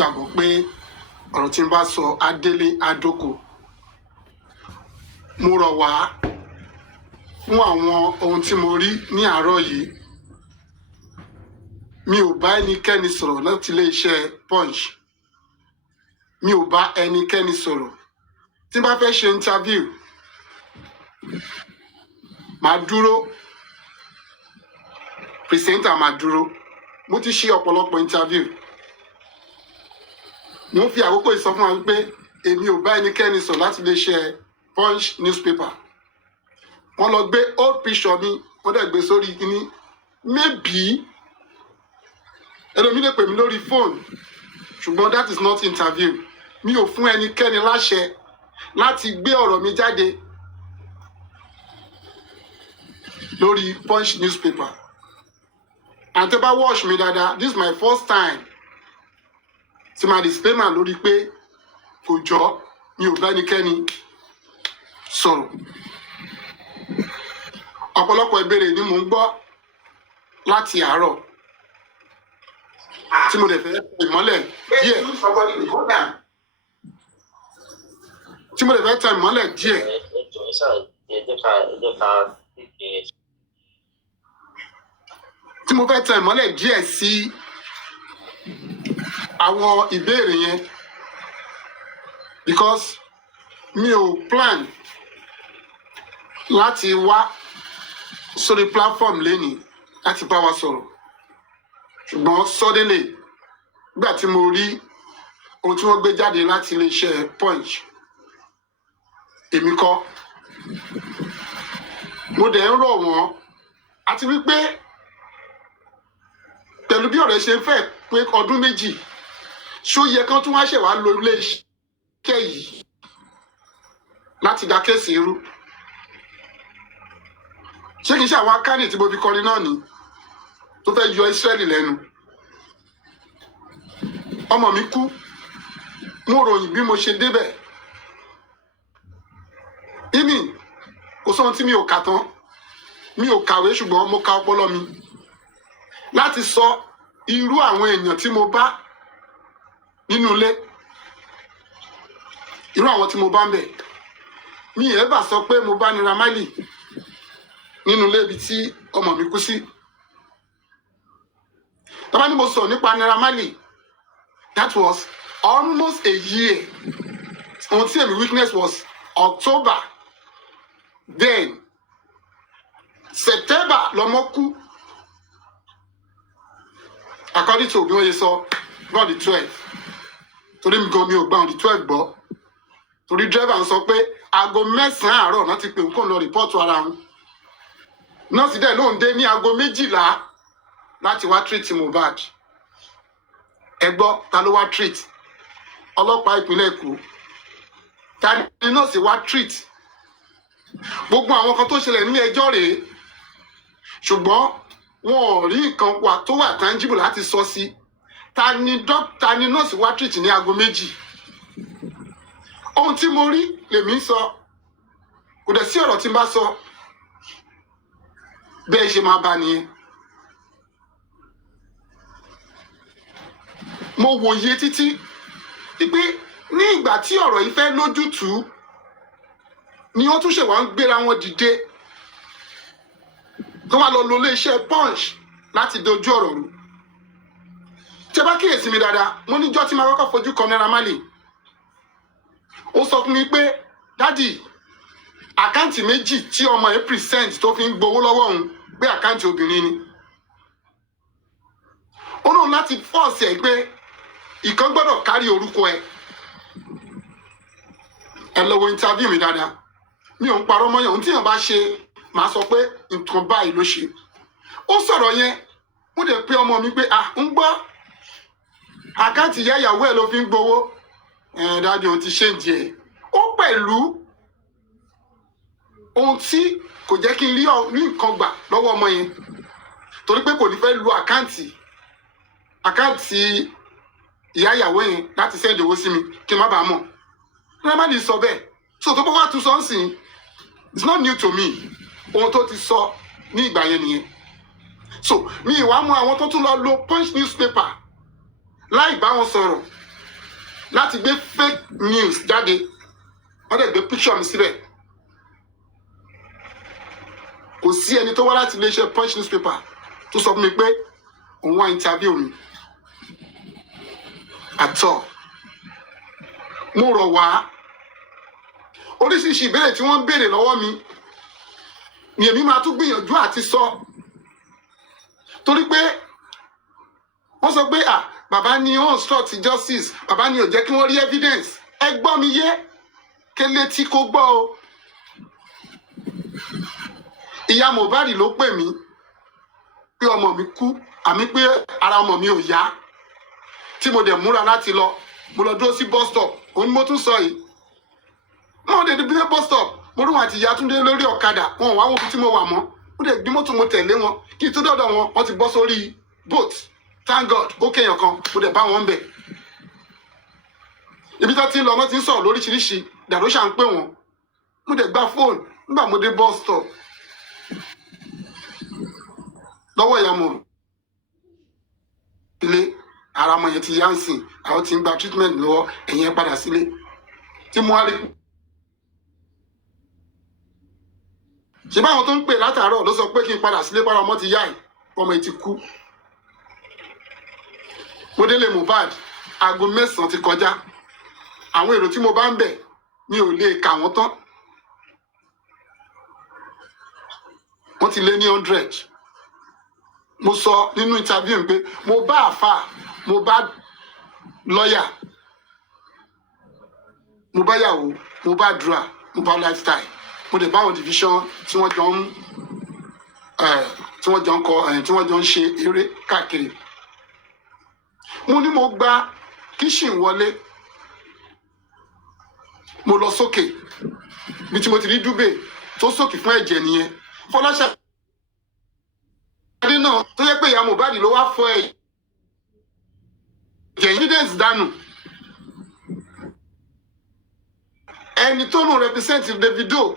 gbàgbọ́ pé ọ̀rọ̀ tí n bá sọ adélé adóko. Mo rọ̀ wá fún àwọn ohun tí mo rí ní àárọ̀ yìí. Mi ò bá ẹnikẹ́ni sọ̀rọ̀ láti ilé-iṣẹ́ Punch. Mi ò bá ẹnikẹ́ni sọ̀rọ̀. Tí n bá fẹ́ ṣe interview, màá dúró. Presenter máa dúró. Mo ti ṣe ọ̀pọ̀lọpọ̀ interview. Mo fi àkókò yìí sọ fún wa pé èmi ò bá ẹnikẹ́ni sọ̀rọ̀ láti ilé-iṣẹ́ Punch newspaper. Wọ́n lọ gbé old picture mi, wọ́n dẹ̀ gbé sórí kíní. Maybe ẹlòmíì lè pè mí lórí phone, ṣùgbọ́n that is not interview. Mi ò fún ẹnikẹ́ni láṣẹ láti gbé ọ̀rọ̀ mi jáde lórí Punch newspaper. And tẹ́ bá watch mi dáadáa, this is my first time tí màá disclaimer lórí pé kò jọ, mi ò bá ẹnikẹ́ni sọ̀rọ̀. Ọ̀pọ̀lọpọ̀ ìbéèrè ni mò ń gbọ́ láti àárọ̀ tí mo dẹ̀ fẹ́ tẹ ìmọ́lẹ̀ díẹ̀. Tí mo dẹ̀ fẹ́ tẹ ìmọ́lẹ̀ díẹ̀. Tí mo fẹ́ tẹ ìmọ́lẹ̀ díẹ̀ sí àwọn ìbéèrè yẹn, because mi ò plan láti wá sórí platform lénìí láti bá wa sọ̀rọ̀. Ṣùgbọ́n suddenly nígbà tí mo rí ohun tí wọ́n gbé jáde láti iléeṣẹ́ Punch, èmi kọ́. Mo dẹ̀ ń rọ̀ wọ́n àti wípé pẹ̀lú bí ọ̀rẹ́ ṣe ń fẹ́ pé ọdún méjì, ṣó yẹ kán tún wá ṣẹ̀ wá lo iléeṣẹ́ yìí láti dá kéèsì irú. Ṣé kìí ṣe àwọn akánì tí mo fi kọrin náà ni tó fẹ́ yọ Ísírẹ́lì lẹ́nu? Ọmọ mi kú, mo ròyìn bí mo ṣe débẹ̀. Ìmí kò sóhun tí mi ò kà tán. Mi ò kàwé ṣùgbọ́n mo ka ọpọlọ mi láti sọ irú àwọn èèyàn tí mo bá nínú ilé, irú àwọn tí mo bá ń bẹ̀. Mi ẹ̀ bá sọ pé mo bá Naira Marley nínú ilé ibi tí ọmọ mi kú sí. Tọ́ba ni mo sọ nípa Naira Marley, that was almost a year. Ohun tí èmi witness was October. Then September lọmọ kú. According to bí wọ́n ṣe sọ, on the 12th. Torí mi gan mi ò gbà on the 12th gbọ́. Torí driver ń sọ pé aago 9 àárọ̀ náà ti pè ń kó lọ rìpọ́ọ̀tù ara wọn. Nọ́ọ̀sì dẹ̀ ló ń dé ní aago 12 láti wá treat Mohbad. Ẹ gbọ́ ta ló wá treat? Ọlọ́pàá ìpínlẹ̀ Èkó. Ta ni nọ́ọ̀sì wá treat? Gbogbo àwọn kan tó ṣẹlẹ̀ ní ẹjọ́ rèé. Ṣùgbọ́n wọn ò rí nǹkan wà tó wà tangible láti sọ sí. Ta ni nọ́ọ̀sì wá treat ní aago 2? Ohun tí mo rí lèmi ń sọ. Kò dẹ̀ sí ọ̀rọ̀ tí n bá sọ bẹ́ẹ̀ ṣe máa bá nìyẹn. Mo wòye títí wípé ní ìgbà tí ọ̀rọ̀ yìí fẹ́ lójútùú ni wọ́n tún ṣe wá ń gbéra wọn dìde tó wá lọ lo iléeṣẹ́ Punch láti dojú ọ̀rọ̀ rú. Tí ẹ bá kíyèsí mi dáadáa, mo níjọ́ tí máa kọ́kọ́ fojú kan Naira Marley. Ó sọ fún mi pé dádì, àkáǹtì méjì tí ọmọ ẹ̀ present tó fi ń gbowó lọ́wọ́ òun pé àkáǹtì obìnrin ni. Ó lóun láti fọ́ọ̀sì ẹ̀ pé ìkan gbọ́dọ̀ kárí orúkọ ẹ̀. Ẹ lọ wo interview mi dáadáa. Mi ò ń parọ́ mọ́yàn, ohun tí èèyàn bá ṣe màá sọ pé nǹkan báyìí ló ṣe. Ó sọ̀rọ̀ yẹn, mo dẹ̀ pé ọmọ mi pé ń gbọ́ àkáǹtì ìyá ìyàwó ẹ̀ ló fi ń gbowó. Dádì òun ti ṣéǹjì ẹ̀. Ó pẹ̀lú ohun tí kò jẹ́ kí n rí nǹkan gbà lọ́wọ́ ọmọ yẹn, torí pé kò ní fẹ́ lu àkáǹtì ìyá ìyàwó yẹn láti send owó sí mi kí n má bàa mọ̀. Naira Marley sọ bẹ́ẹ̀. So tó bá wá tún sọ ń sìn, it's not new to me. Ohun tó ti sọ ní ìgbà yẹn nìyẹn. So mi ìwà mú àwọn tó tún lọ lo Punch newspaper láì bá wọn sọ̀rọ̀ láti gbé fake news jáde wọ́n dẹ̀ gbé picture mi síbẹ̀. Kò sí ẹni tó wá láti iléeṣẹ́ Punch newspaper tó sọ fún mi pé òun wá interview mi àtọ̀. Mo rọ̀ wá oríṣiríṣi ìbéèrè tí wọ́n ń béèrè lọ́wọ́ mi ni èmi máa tún gbìyànjú àti sọ, torí pé wọ́n sọ pé bàbá ni ó ń instruct justice, bàbá ni ò jẹ́ kí wọ́n rí evidence. Ẹ gbọ́ mi yé kélé tí kò gbọ́ o. Ìyá Mohbad ló pè mí pé ọmọ mi kú, àmì pé ara ọmọ mi ò yá, tí mo dẹ̀ múra láti lọ. Mo lọ dúró sí bus stop, òun ni mo tún sọ yìí. Wọ́n dẹ̀ dé bus stop, mo rí wọn àti ìyá Túndé lórí ọ̀kadà, wọn ò wá wọn bí tí mo wà mọ́. Mo dẹ̀ gbé mọ́tò mo tẹ̀lé wọn, kí n tó dọ̀dọ̀ wọn, wọ́n ti bọ́ sórí boat. Thank God, ó kéèyàn kan, mo dẹ̀ bá wọn bẹ̀. Ibi tó ti ń lọ, wọ́n ti ń sọ̀rọ̀ lóríṣiríṣi, Dàróṣà ń pè wọ́n. Mo dẹ̀ gba fóònù nígbà mo dé bus stop. Lọ́wọ́ ìyá mo ilé, ara ọmọ yẹn ti yá ń sìn, àwọn ti ń gba treatment lọ́wọ́, ẹ̀yìn ẹ̀ padà sílé. Tí mo wá rí ṣe báwọn tó ń pè látàárọ̀ ló sọ pé kí n padà sílé, para ọmọ ti yá ẹ̀, ọmọ yìí ti kú. Mo délé Mohbad, aago 9 ti kọjá. Àwọn èrò tí mo bá ń bẹ̀ mi ò lè kà wọ́n tán. Wọ́n ti lé ní 100. Mo sọ nínú interview pé mo bá àfà, mo bá lọ́yà, mo bá yàwó, mo bá dùrà, mo bá lifestyle. Mo dẹ̀ bá àwọn division tí wọ́n jọ ń ṣe eré káàkiri. Mo ní mo gba kíṣìn wọlé, mo lọ sókè bí tí mo ti rí Dúbè tó sókè fún ẹ̀jẹ̀ nìyẹn. Fọláṣadé náà tó yẹ pé ìyá Mohbad ló wá fọ ẹ̀jẹ̀ evidence dànù. Ẹni tó lù representative Davido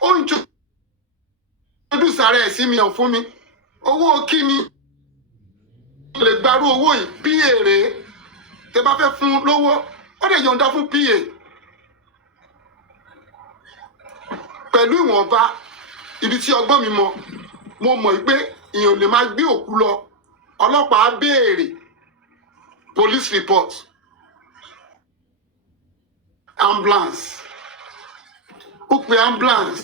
ó ń introduce ara ẹ̀ sí mi hàn fún mi. Owó kí ni lè gbarú owó yìí? PA rèé, tẹ bá fẹ́ fún lówó ó lè yọ̀ǹda fún PA. Pẹ̀lú ìwọ̀nba ibi tí ọgbọ́n mi mọ, mo mọ̀ pé èèyàn lè máa gbé òkú lọ. Ọlọ́pàá béèrè police report, ambulance, ó pe ambulance.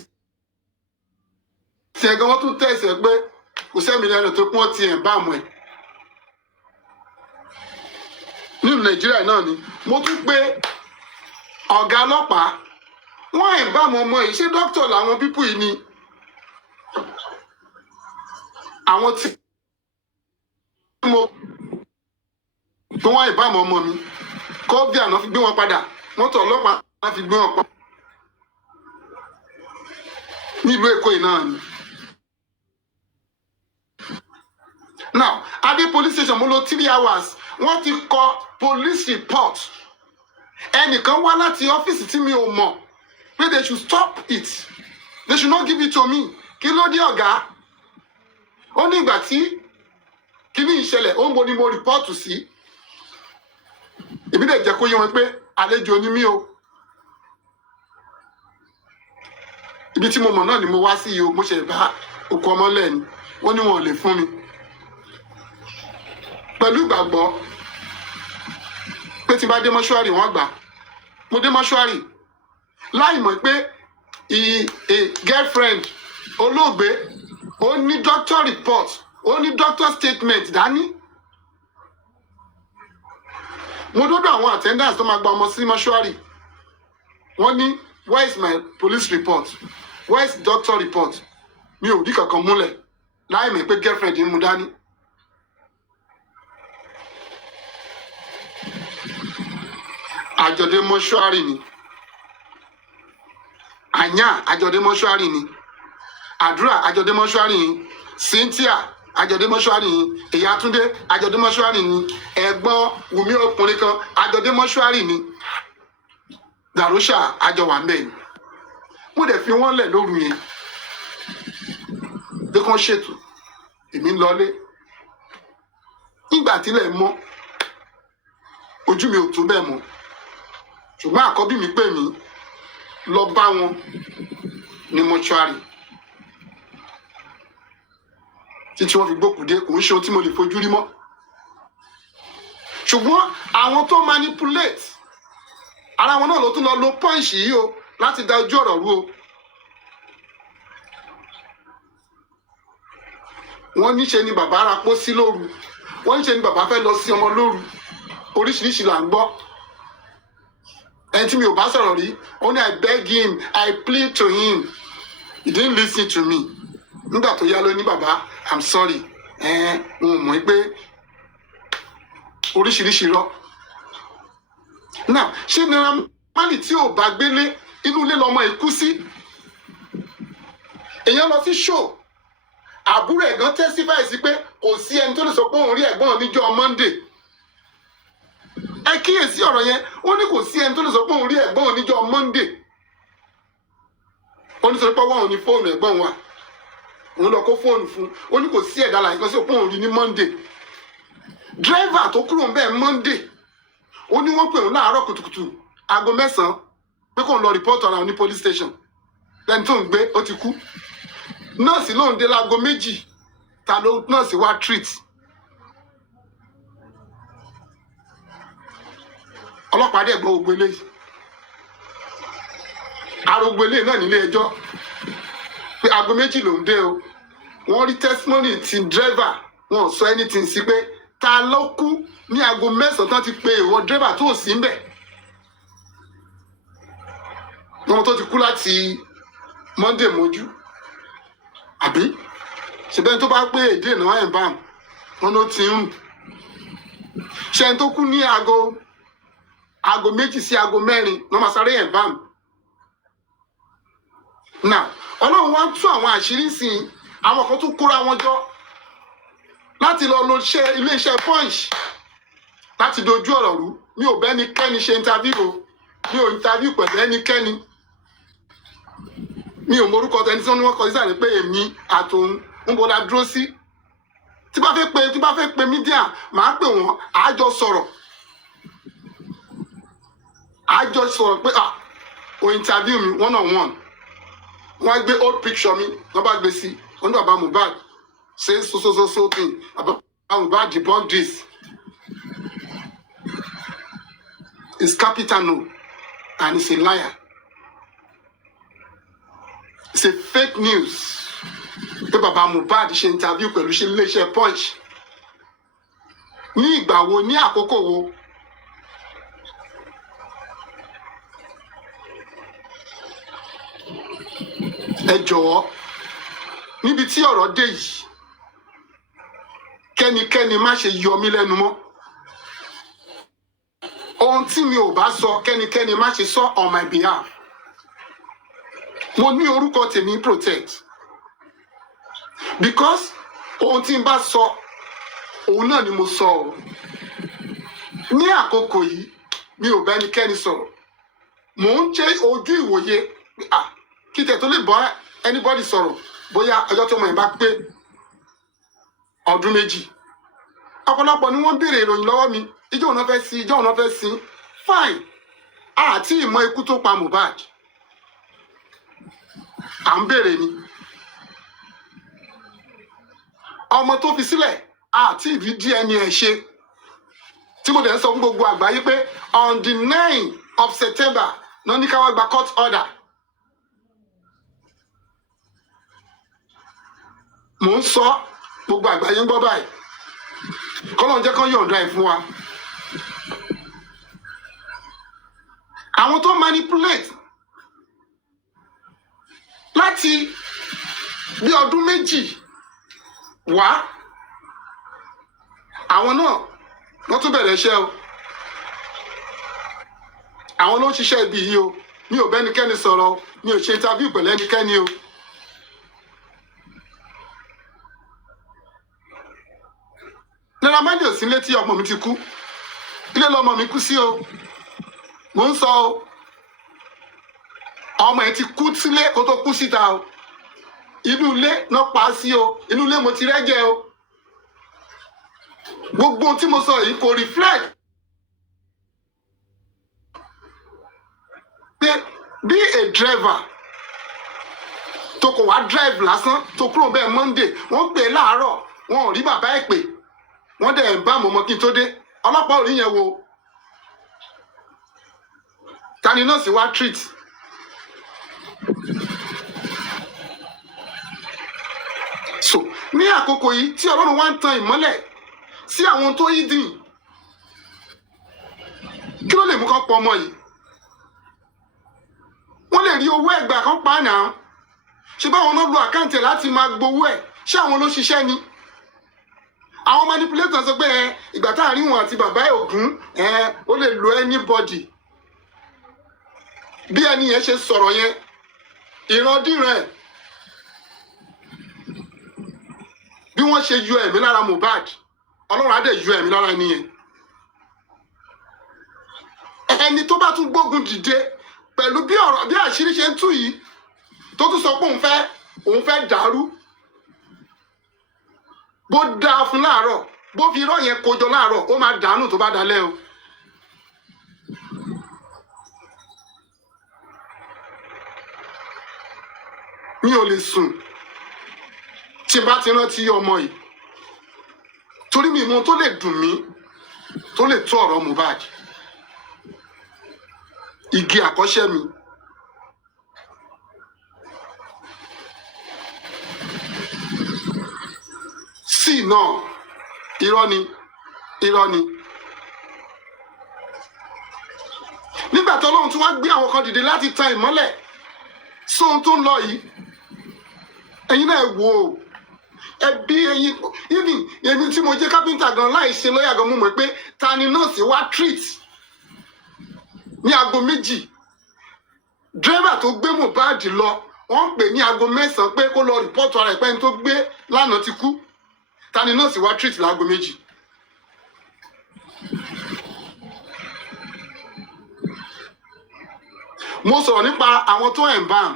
Tí ẹ̀gán wọ́n tún tẹ̀sẹ̀ pé kò sẹ́mi lẹ́nu tó pọ́n ti ẹ̀ bá mọ̀ ẹ̀. Nínú Nàìjíríà náà ni mo tún pé ọ̀gá ọlọ́pàá, wọ́n ẹ̀ bá mọ̀ ọmọ yìí, ṣé dókítà làwọn pípù yìí ni? Àwọn tí mo tó wọ́n ẹ̀ bá mọ̀ ọmọ mi, kọ́ bí àná fi gbé wọn padà, mọ́tò ọlọ́pàá náà fi gbé wọn pa. Nílùú Èkó yìí náà ni. Now, Adé police station mo lò 3 hours. Wọ́n ti kọ police report. Ẹnìkan wá láti ọ́fíìsì tí mi ò mọ̀ pé they should stop it. They should not give it to me. Kí ló dé ọ̀gá? Ó ní ìgbà tí kíní ìṣẹ̀lẹ̀ ó ń bo ni mo rìpọ́ọ̀tù sí. Èmi dẹ̀ jẹ́ kó yé wọn pé àlejò ni mí o. Ibi tí mo mọ̀ náà ni mo wá sí yìí o. Mo ṣe bá òkú ọmọ lẹ́ni. Wọ́n ní wọn ò lè fún mi. Pẹ̀lú ìgbàgbọ́ pé tí n bá dé mọ́ṣúárì wọ́n gbà. Mo dé mọ́ṣúárì láì mọ̀ pé girlfriend olóògbé ó ní doctor report, ó ní doctor statement dání. Mo dọ́dọ̀ àwọn attendants tó máa gba ọmọ sí mọ́ṣúárì. Wọ́n ní where is my police report? Where is doctor report? Mi ò rí kankan múlẹ̀ láì mọ̀ pé girlfriend ń mú dání. Àjọ̀dé mọ́ṣúárì ni. Àyàn àjọ̀dé mọ́ṣúárì ni. Àdúrà àjọ̀dé mọ́ṣúárì ni. Cynthia àjọ̀dé mọ́ṣúárì ni. Ìyá Túndé àjọ̀dé mọ́ṣúárì ni. Ẹ̀gbọ́n Wùmí ọkùnrin kan àjọ̀dé mọ́ṣúárì ni. Dàróṣà àjọ wà ńbẹ̀ ni. Mo dẹ̀ fi wọ́n lẹ̀ lóru yẹn. Bí kò ṣètò, èmi ń lọlé. Nígbà tílẹ̀ mọ́, ojú mi ò tó bẹ́ẹ̀ mọ́. ṣùgbọ́n àkọ́bí mi pè mí lọ bá wọn ní mọ́ṣúárì títí wọ́n fi gbókùdé. Kò ń ṣe ohun tí mo lè fojú rí mọ́. Ṣùgbọ́n àwọn tó manipulate ara wọn náà ló tún lọ lo punch yìí o láti da ojú ọ̀rọ̀ rú o. Wọ́n níṣe ni bàbá ra pósí lóru, wọ́n níṣe ni bàbá fẹ́ lọ sí ọmọ lóru, oríṣiríṣi là ń gbọ́. Ẹni tí mi ò bá sọ̀rọ̀ rí, ó ní I beg him, I plead to him, he didn't listen to me. Nígbà tó yá ló ní bàbá I'm sorry, mo mọ̀ pé oríṣiríṣi rọ. Now ṣé Naira Marley tí ò bá gbélé inú ilé lọmọ ìkú sí? Èèyàn lọ sí show, àbúrò ẹ̀gbọ́n testify sí pé kò sí ẹni tó lè sọ pé òun rí ẹ̀gbọ́n níjọ́ Monday. Ẹ kíyèsí ọ̀rọ̀ yẹn, ó ní kò sí ẹni tó lè sọ pé òun rí ẹ̀gbọ́n níjọ́ Monday. Ó ní sọ pé wọ́n ò ní fóònù ẹ̀gbọ́n wa, òun lọ kó fóònù fún, ó ní kò sí ẹ̀dá láyé kan sí pé òun rí ní Monday. Driver tó kúrò ń bẹ́ẹ̀ Monday, ó ní wọ́n pè òun láàárọ̀ kùtùkùtù aago 9 pé kóun lọ report ara òun ní police station. Lẹ́ni tó ń gbé ó ti kú. Nọ́ọ̀sì lóun dé láago 2, ta ló nọ́ọ̀sì wá treat. Ọlọ́pàá dẹ̀ gbọ́ gbogbo eléyìí. Arogbo eléyìí náà nílé ẹjọ́ pé aago 2 lòun dé o. Wọ́n rí testimony ti driver, wọn ò sọ anything sí pé ta ló kú ní aago 9 tán ti pe ìwọ driver tó sí ń bẹ̀. Ọmọ tó ti kú láti Monday mójú. Àbí ṣèbẹ́ni tó bá pé èdè náà ẹ̀ bá wọn ló ti ń rùn. Ṣé ẹni tó kú ní aago 2 sí aago 4 ló máa sáré ẹ̀ bá mi. Now Ọlọ́run wá ń tú àwọn àṣírí sí i, àwọn kan tún kóra wọn jọ láti lọ lo iléeṣẹ́ Punch láti dojú ọ̀rọ̀ rú. Mi ò bẹ́nikẹ́ni ṣe interview o, mi ò interview pẹ̀lú ẹnikẹ́ni. Mi ò morúkọ ẹni tí wọ́n kọ sísàlẹ̀ pé èmi àtòun ń bọ́lá dúró sí. Tí bá fẹ́ pe mídíà, màá pè wọ́n, àjọ sọ̀rọ̀ pé o interview mi one on one. Wọ́n gbé old picture mi, wọ́n bá gbé sí, wọ́n ní bàbá Mohbad say so thing, bàbá Mohbad debunk this. It's capital no, and it's a liar. It's a fake news. Pé bàbá Mohbad ṣe interview pẹ̀lú ṣe iléeṣẹ́ Punch. Ní ìgbà wo, ní àkókò wo? Ẹ jọ̀wọ́, níbi tí ọ̀rọ̀ dé yìí, kẹ́nikẹ́ni má ṣe yọ mí lẹ́nu mọ́. Ohun tí mi ò bá sọ, kẹ́nikẹ́ni má ṣe sọ on my behalf. Mo ní orúkọ tèmi protect. Because ohun tí n bá sọ, òun náà ni mo sọ o. Ní àkókò yìí, mi ò bá ẹnikẹ́ni sọ̀rọ̀. Mò ń jẹ́ ojú ìwòye kí tẹ̀ tó lè bọ́ anybody sọ̀rọ̀ bóyá ọjọ́ tó mọ̀ ẹ̀ bá pé ọdún 2. Ọ̀pọ̀lọpọ̀ ni wọ́n béèrè ìròyìn lọ́wọ́ mi, ìjọ́ òun náà fẹ́ sí, fine. Àti ìmọ̀ ikú tó pa Mohbad, à ń béèrè ni. Ọmọ tó fi sílẹ̀ àti ìbí DNA ẹ̀ ṣe, tí mo dẹ̀ ń sọ fún gbogbo àgbáyé pé on the 9th of September náà ní ká wá gba court order. Mò ń sọ, gbogbo àgbáyé ń gbọ́ báyìí. Kọ́lọ́run jẹ́ kán yọ̀ǹda ẹ̀ fún wa. Àwọn tó manipulate láti bí ọdún 2 wá, àwọn náà wọ́n tún bẹ̀rẹ̀ iṣẹ́ o. Àwọn ló ń ṣiṣẹ́ ibi yìí o. Mi ò bẹ́nikẹ́ni sọ̀rọ̀ o, mi ò ṣe interview pẹ̀lú ẹnikẹ́ni o. Naira Marley ò sí ilé tí ọmọ mi ti kú. Ilé lọmọ mi kú sí o. Mò ń sọ o. Ọmọ ẹ̀ ti kú sílé kó tó kú síta o. Inú ilé náà pa á sí o. Inú ilé mo ti rẹ́jẹ o. Gbogbo tí mo sọ yìí kò reflect bí a driver tó kò wá drive lásán tó kúrò bẹ́ẹ̀ Monday wọ́n pè é láàárọ̀ wọn ò rí bàbá ẹ̀ pè wọ́n dẹ̀ ń bá mọ̀mọ́ kí n tó dé ọlọ́pàá ò rí yẹn wo tani nọ́ọ̀sì wá treat. So ní àkókò yìí tí Ọlọ́run wá ń tan ìmọ́lẹ̀ sí àwọn tó yí dìn kí ló lè mú kán pọ̀ ọmọ yìí wọ́n lè rí owó ẹgbàá kan pa náà ṣe báwọn náà lo àkáǹtì ẹ̀ láti máa gbowó ẹ̀ ṣé àwọn ló ṣiṣẹ́ ni àwọn manipulator sọ pé ìgbà tá à rí wọn àti bàbá ẹ̀ Ògún ó lè lo anybody bí ẹni yẹn ṣe sọ̀rọ̀ yẹn ìrandíran ẹ̀ bí wọ́n ṣe yọ ẹ̀mí lára Mohbad Ọlọ́run á dẹ̀ yọ ẹ̀mí lára ẹni yẹn ẹni tó bá tún gbógun dìde pẹ̀lú bí ọ̀rọ̀ bí àṣírí ṣe ń tú yìí tó tún sọ pé òun fẹ́ dàrú bó dáa fún láàárọ̀ bó fi irọ́ yẹn kojọ láàárọ̀ ó máa dànù tó bá dalẹ́ o. mi ò lè sùn tí n bá ti rántí ọmọ yìí torí mi mọ tó lè dùn mí tó lè tó ọ̀rọ̀ Mohbad igi àkọ́ṣẹ́ mi sí náà irọ́ ni nígbà tí Ọlọ́run tún wá gbé àwọn kan dìde láti tan ìmọ́lẹ̀ sóhun tó ń lọ yìí ẹ̀yin náà wò ó ẹbí ẹ̀yin even èmi tí mo jẹ́ kápẹ́ńtà gan láì ṣe lọ́ọ̀yà gan mo mọ̀ pé ta ni nọ́ọ̀sì wá treat ní aago 2 dírẹ́bà tó gbé Mohbad lọ wọ́n ń pè ní aago 9 pé kó lọ rìpọ́ọ̀tù ara ẹ̀ pé ẹni tó gbé lánàá ti kú ta ni nọ́ọ̀sì wá treat láago 2. mo sọ̀rọ̀ nípa àwọn tó embalm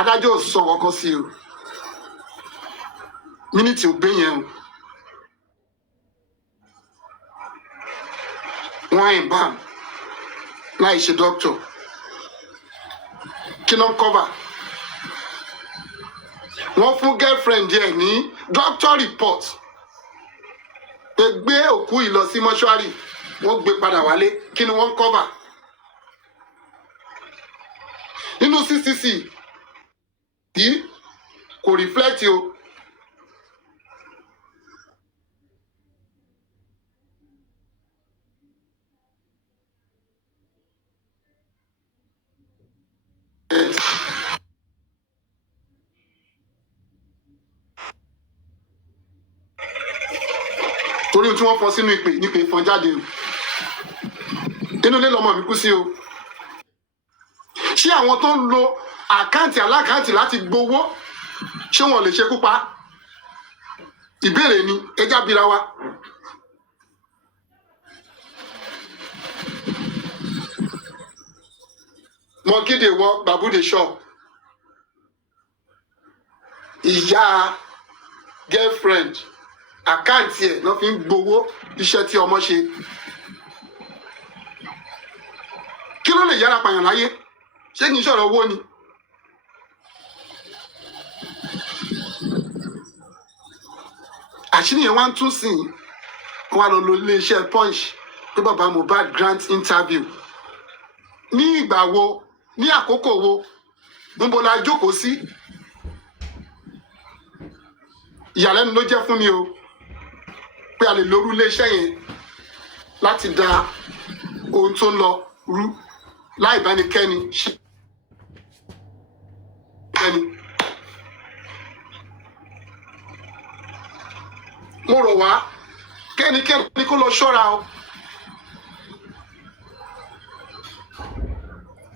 adájọ́ sọ kọ́kọ́ sí o mínítì ò gbé yẹn o wọ́n embalm láì ṣe doctor kí ló ń cover wọ́n fún girlfriend yẹn ní doctor report pé gbé òkú yìí lọ sí mọ́ṣúárì wọ́n gbé padà wálé kí ni wọ́n cover nínú CCC yìí kò reflect o torí tí wọ́n fọ́ sínú ìpè nípe ìfọn jáde o inú ilé lọmọ mi kú sí o ṣé àwọn tó ń lo àkáǹtì alákáǹtì láti gbowó ṣé wọn lè ṣekú pa ìbéèrè ni ẹjá bira wa monkey dey walk babu dey shop ìyá girlfriend àkáǹtì ẹ̀ lọ́ fi ń gbowó iṣẹ́ tí ọmọ ṣe kí ló lè yára pààyàn láyé ṣé kì í ṣọ̀rọ̀ owó ni. àṣírí yẹn wá ń tún sí i wọ́n á lọ lo iléeṣẹ́ Punch pé bàbá Mohbad grant interview ní ìgbà wo ní àkókò wo níbo la jókòó sí ìyàlẹ́nu ló jẹ́ fún mi o pé a lè lórú iléeṣẹ́ yẹn láti da ohun tó ń lọ rú láì bánikẹ́ni ṣe ẹni. mo rọ̀ wá kẹ́nikẹ́ni kó lọ ṣọ́ra o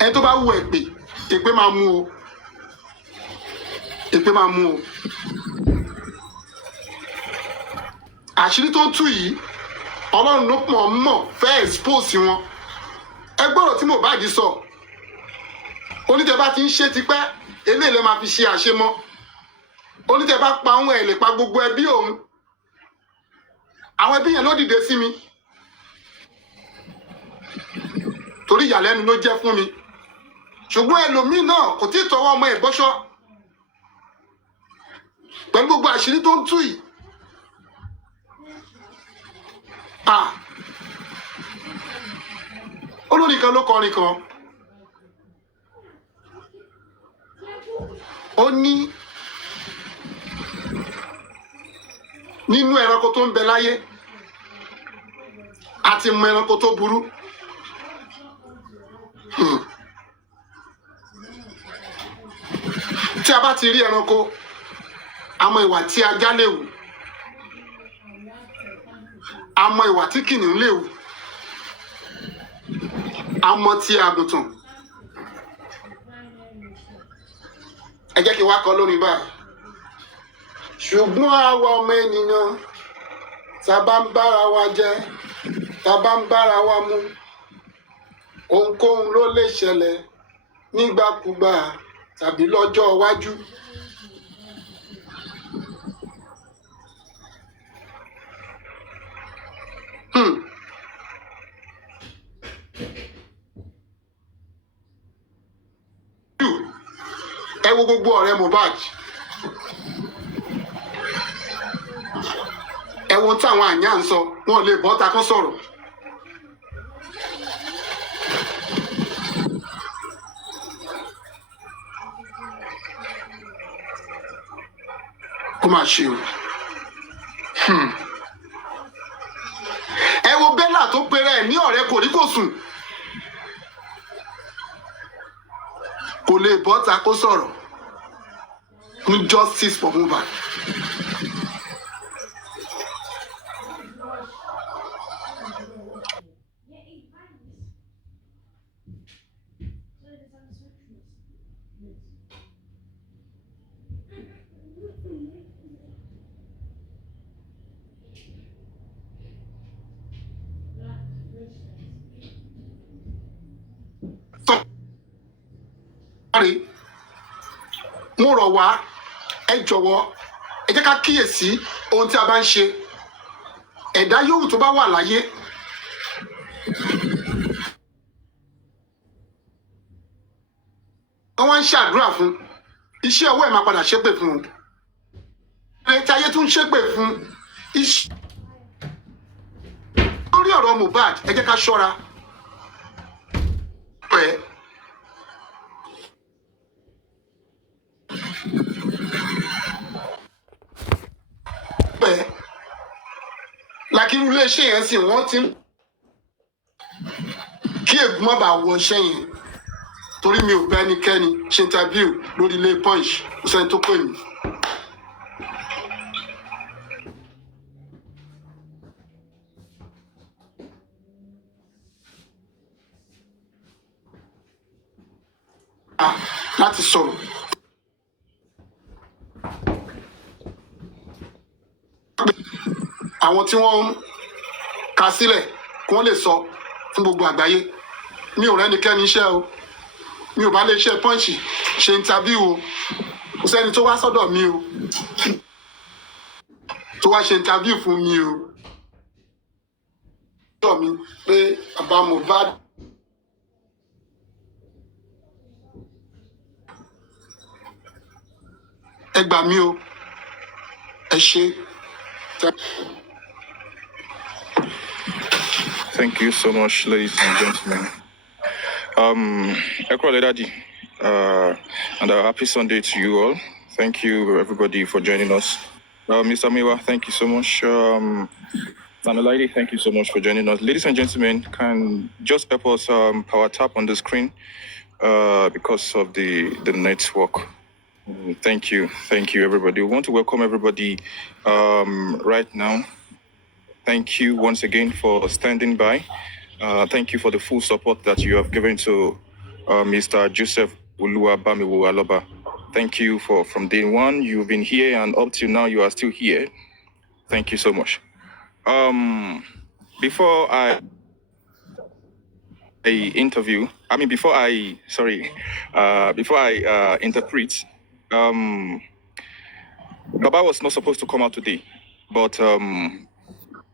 ẹni tó bá wù èpè èpè máa mú o èpè máa mú o àṣírí tó ń tú yìí Ọlọ́run ló pọ̀ mọ̀ fẹ́ expose wọn ẹ gbọ́dọ̀ tí Mohbad sọ oníjẹ bá ti ń ṣe tipẹ́ eléyìí lè máa fi ṣe àṣemọ́ oníjẹ bá pa òun ẹ̀ lè pa gbogbo ẹbí òun àwọn ẹbí yẹn ló dìde sí mi torí ìyàlẹ́nu ló jẹ́ fún mi ṣùgbọ́n ẹlòmíì náà kò tí ì tọwọ́ ọmọ ẹ̀ bọ́ṣọ́ pẹ̀lú gbogbo àṣírí tó ń tú yìí. olórin kan ló kọrin kan ó ní nínú ẹranko tó ń bẹ láyé àti mọ ẹranko tó burú tí a bá ti rí ẹranko àmọ́ ìwà tí ajá lè wù àmọ́ ìwà tí kìnìún lè wù àmọ́ tí àgùntàn. ẹ jẹ́ kí n wá kọ lórí báyìí. ṣùgbọ́n àwa ọmọ ènìyàn tá a bá ń bára wa jẹ tá a bá ń bára wa mu ohunkóhun ló lè ṣẹlẹ̀ nígbàkúgbà tàbí lọ́jọ́ iwájú. ẹ wo gbogbo ọ̀rẹ́ Mohbad ẹ wo táwọn àyà ń sọ wọn lè bọ́ ta kán sọ̀rọ̀. kó máa ṣe o. ẹ wo Bella tó pera ẹ̀ ní ọ̀rẹ́ kòríkòsùn kò lè bọ́ ta kó sọ̀rọ̀ ní justice for Mohbad. mo rọ̀ wá ẹ jọ̀wọ́ ẹ jẹ́ ká kíyèsí ohun tí a bá ń ṣe ẹ̀dá yòówù tó bá wà láyé wọ́n wá ń ṣàdúrà fún iṣẹ́ ọwọ́ ẹ̀ máa padà ṣépè fún un ẹ̀ tí ayé tún ṣépè fún iṣẹ́ lórí ọ̀rọ̀ Mohbad ẹ jẹ́ ká ṣọ́ra pẹ́. Lákìrú iléeṣẹ́ yẹn sì wọ́n ti kí ègún má bàa wọ iṣẹ́ yẹn torí mi ò bá ẹnikẹ́ni ṣe interview lórí ilé Punch kò sẹ́ni tó pè mí. láti sọ̀rọ̀ àwọn tí wọ́n ń ka sílẹ̀ kí wọ́n lè sọ fún gbogbo àgbáyé mi ò rẹ́nikẹ́ni iṣẹ́ o mi ò bá lè ṣe Punch ṣe interview o kò sẹ́ni tó wá sọ́dọ̀ mi o tó wá ṣe interview fún mi o sọ́dọ̀ mi pé bàbá Mohbad ẹ gbà mí o ẹ ṣé. Thank you so much, ladies and gentlemen. Daddy, and a happy Sunday to you all. Thank you, everybody, for joining us. Mr. Miwa, thank you so much. Lady, thank you so much for joining us. Ladies and gentlemen, can just help us power tap on the screen because of the network. Thank you, everybody. We want to welcome everybody right now. Thank you once again for standing by. Thank you for the full support that you have given to Mr. Joseph Oluwabamiwo Aloba. Thank you from day one. You've been here and up till now you are still here. Thank you so much. Before I interpret, Baba was not supposed to come out today, but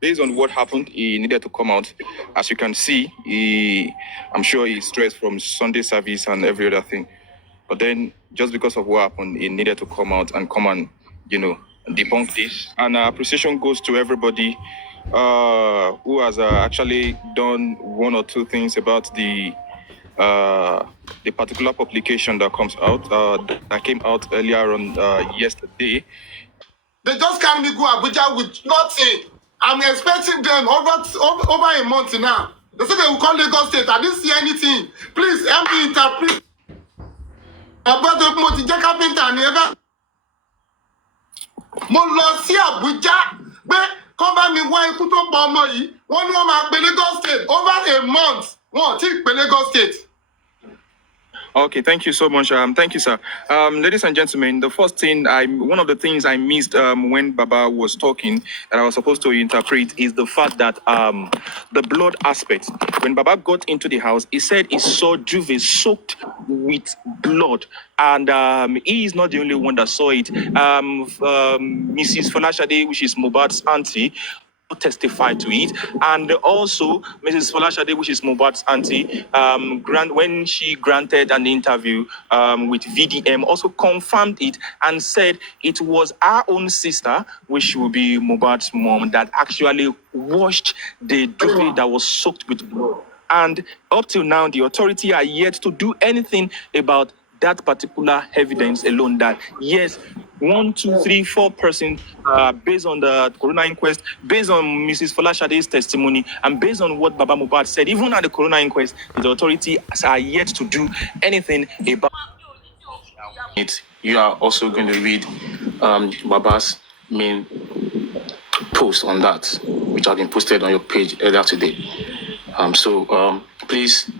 based on what happened, he needed to come out. As you can see, I'm sure he's stressed from Sunday service and every other thing. But then, just because of what happened, he needed to come out and debunk this. And appreciation goes to everybody who has actually done one or two things about the particular publication that comes out, that came out earlier on yesterday. They just carry me go Abuja with nothing. I'm expecting them over a month now. They said they will call Lagos State. I didn't see anything. Please help me interpret. About the multi carpenter never. Mo lọ sí Abuja pé kọ́ bá mi wá ikú tó pa ọmọ yìí. Wọ́n ní wọ́n máa pe Lagos State over a month. Wọ́n ò tí ì pe Lagos State. Okay, thank you so much. Thank you, sir. Ladies and gentlemen, one of the things I missed when Baba was talking that I was supposed to interpret is the fact that the blood aspect. When Baba got into the house, he said he saw Juve soaked with blood, and he is not the only one that saw it. Mrs. Folashade, which is Mohbad's auntie, testified to it, and also Mrs. Folashade, which is Mohbad's auntie, when she granted an interview with VDM, also confirmed it and said it was our own sister, which will be Mohbad's mom, that actually washed the duvet that was soaked with blood. And up till now, the authority are yet to do anything about that particular evidence alone, that yes, 1, 2, 3, 4 persons, based on the coroner inquest, based on Mrs. Folashade's testimony, and based on what Baba Mohbad said, even at the coroner inquest, the authority are yet to do anything about it. You are also going to read Baba's main post on that, which has been posted on your page earlier today. Please,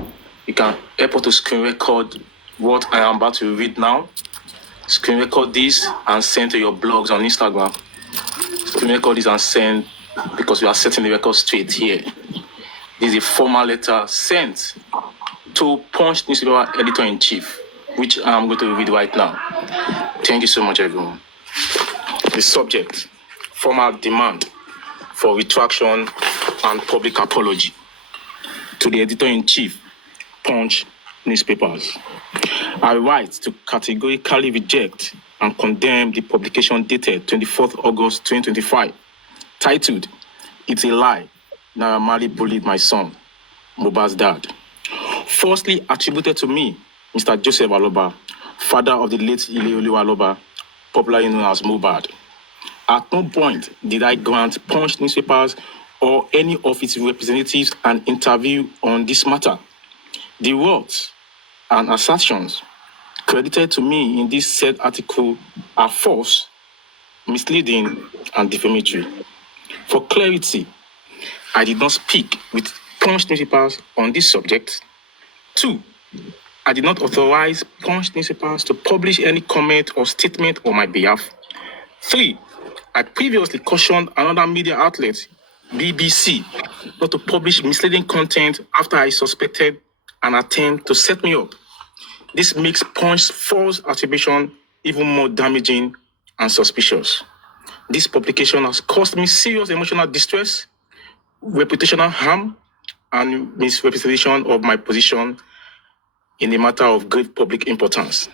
you can help us to screen record what I am about to read now. Screen record this and send to your blogs on Instagram. Screen record this and send, because we are setting the record straight here. This is a formal letter sent to Punch newspaper editor-in-chief, which I'm going to read right now. Thank you so much, everyone. The subject: formal demand for retraction and public apology. To the editor-in-chief, Punch newspapers. I write to categorically reject and condemn the publication dated 24th August 2025, titled, "It's a Lie, Naira Marley Bullied My Son, Mohbad's Dad," falsely attributed to me, Mr. Joseph Aloba, father of the late Ileolu Aloba, popularly known as Mohbad. At no point did I grant Punch newspapers or any of its representatives an interview on this matter. The words and assertions credited to me in this said article are false, misleading, and defamatory. For clarity, I did not speak with Punch newspapers on this subject. 2, I did not authorize Punch newspapers to publish any comment or statement on my behalf. 3, I previously cautioned another media outlet, BBC, not to publish misleading content after I suspected an attempt to set me up. This makes Punch's false attribution even more damaging and suspicious. This publication has caused me serious emotional distress, reputational harm, and misrepresentation of my position in a matter of great public importance.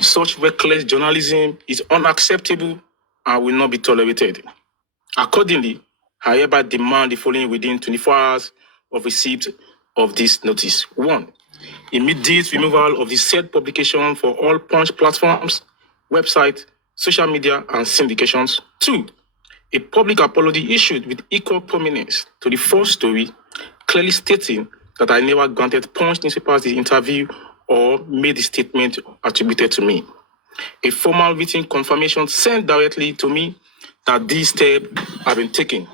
Such reckless journalism is unacceptable and will not be tolerated. Accordingly, I hereby demand the following within 24 hours of receipt of this notice. 1, immediate removal of the said publication for all Punch platforms, websites, social media, and syndications. 2, a public apology issued with equal prominence to the first story, clearly stating that I never granted Punch newspapers the interview or made the statement attributed to me. A formal written confirmation sent directly to me that these steps have been taken.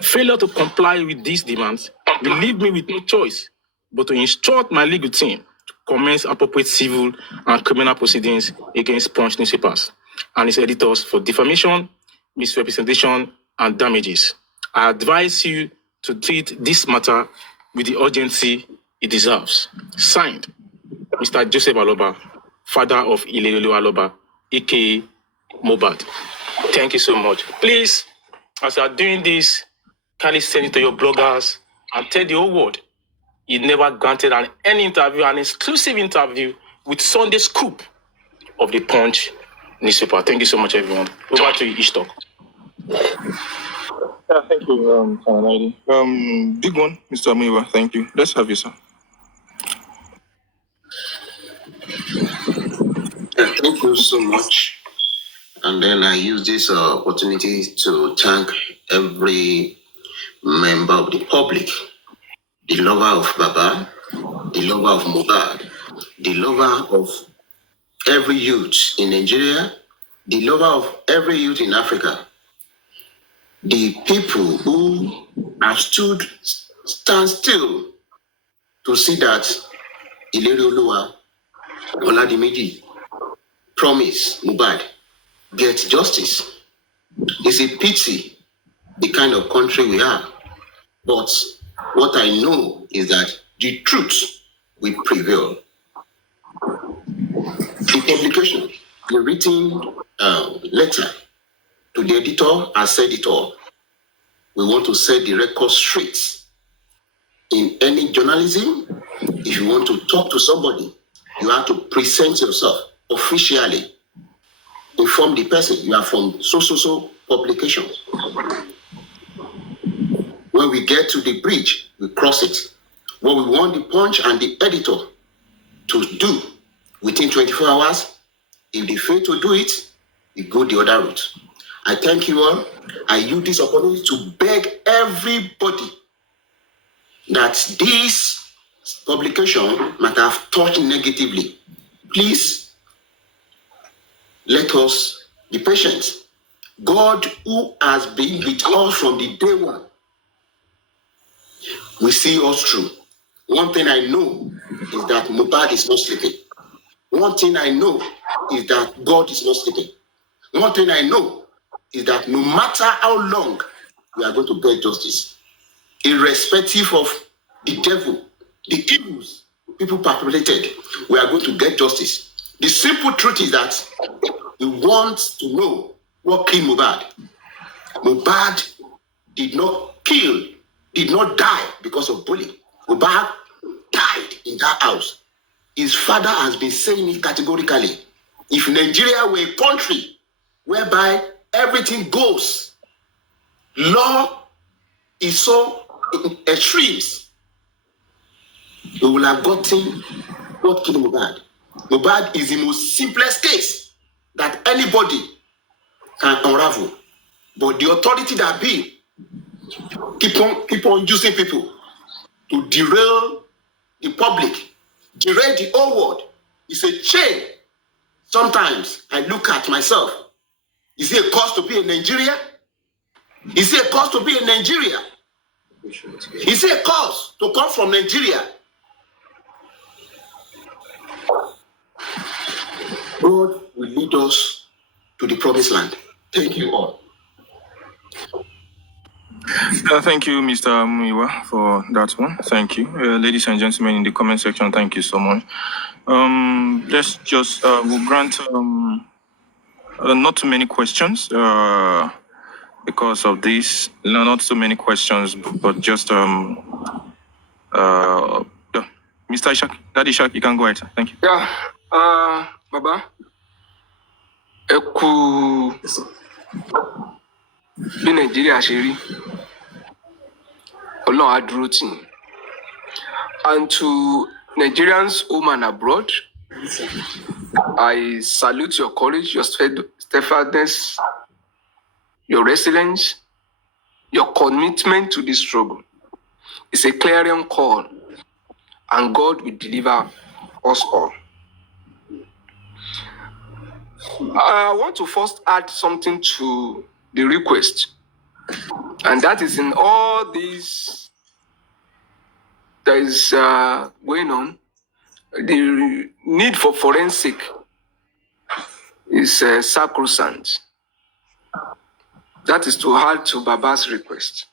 Failure to comply with these demands will leave me with no choice but to instruct my legal team to commence appropriate civil and criminal proceedings against Punch newspapers and its editors for defamation, misrepresentation, and damages. I advise you to treat this matter with the urgency it deserves. Signed, Mr. Joseph Aloba, father of Ileolu Aloba, aka Mohbad. Thank you so much. Please As you are doing this, kindly send it to your bloggers and tell the whole world he never granted any interview, an exclusive interview with Sunday Scoop of the Punch newspaper. Thank you so much, everyone. Over to you, Ishtok. Yeah, thank you, lady. Big one, Mr. Amiwa, thank you. Let's have you, sir. Thank you so much. And then I use this opportunity to thank every member of the public, the lover of Baba, the lover of Mohbad, the lover of every youth in Nigeria, the lover of every youth in Africa, the people who have stand still to see that Ileri Oluwa, Oladimeji, promise Mohbad get justice. It's a pity the kind of country we are. But what I know is that the truth will prevail. The publication, the written letter to the editor has said it all. We want to set the record straight. In any journalism, if you want to talk to somebody, you have to present yourself officially. Inform the person you are from so publication. When we get to the bridge, we cross it. What we want the Punch and the editor to do within 24 hours, if they fail to do it, we go the other route. I thank you all. I use this opportunity to beg everybody that this publication might have touched negatively. Please let us be patient. God, who has been with us from the day one, will see us through. One thing I know is that Mohbad is not sleeping. One thing I know is that God is not sleeping. One thing I know is that no matter how long, we are going to get justice, irrespective of the devil, the evils people perpetrated, we are going to get justice. The simple truth is that we want to know what killed Mohbad. Mohbad did not die because of bullying. Mohbad died in that house. His father has been saying it categorically. If Nigeria were a country whereby everything goes, law is so extremes, we will have gotten what killed Mohbad. Mohbad is the most simplest case that anybody can unravel. But the authority that be keep on using people to derail the public, derail the whole world. It's a shame. Sometimes I look at myself. Is it a cost to be in Nigeria? Is it a cost to be in Nigeria? Is it a cost to come from Nigeria? God will lead us to the promised land. Thank you all. Thank you, Mr. Muiwa, for that one. Thank you. Ladies and gentlemen in the comment section, thank you so much. Let's just, we'll grant not too many questions because of this. No, not so many questions, but just, yeah. Mr. Ishak, Daddy Ishak, you can go ahead, sir. Thank you. Yeah, Baba, ẹ kú bí Nàìjíríà ṣe rí, Ọlọ́run á dúró tì yín. And to Nigerians home and abroad, I salute your courage, your steadfastness, your resilience, your commitment to this struggle. It's a clarion call, and God will deliver us all. I want to first add something to the request, and that is in all this that is going on, the need for forensic is sacrosanct. That is to add to Baba's request.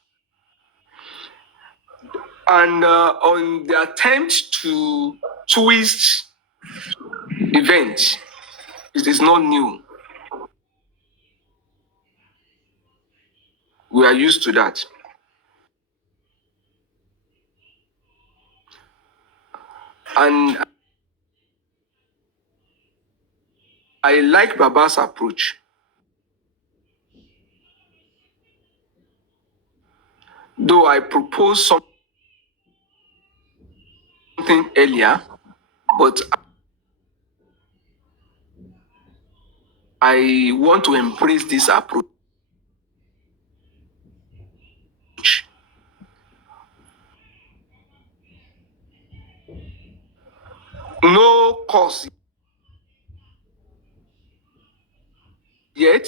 And on the attempt to twist events, it is not new. We we are used to that. And I like Baba's approach. Though I proposed something earlier, but I want to embrace this approach. No cause yet.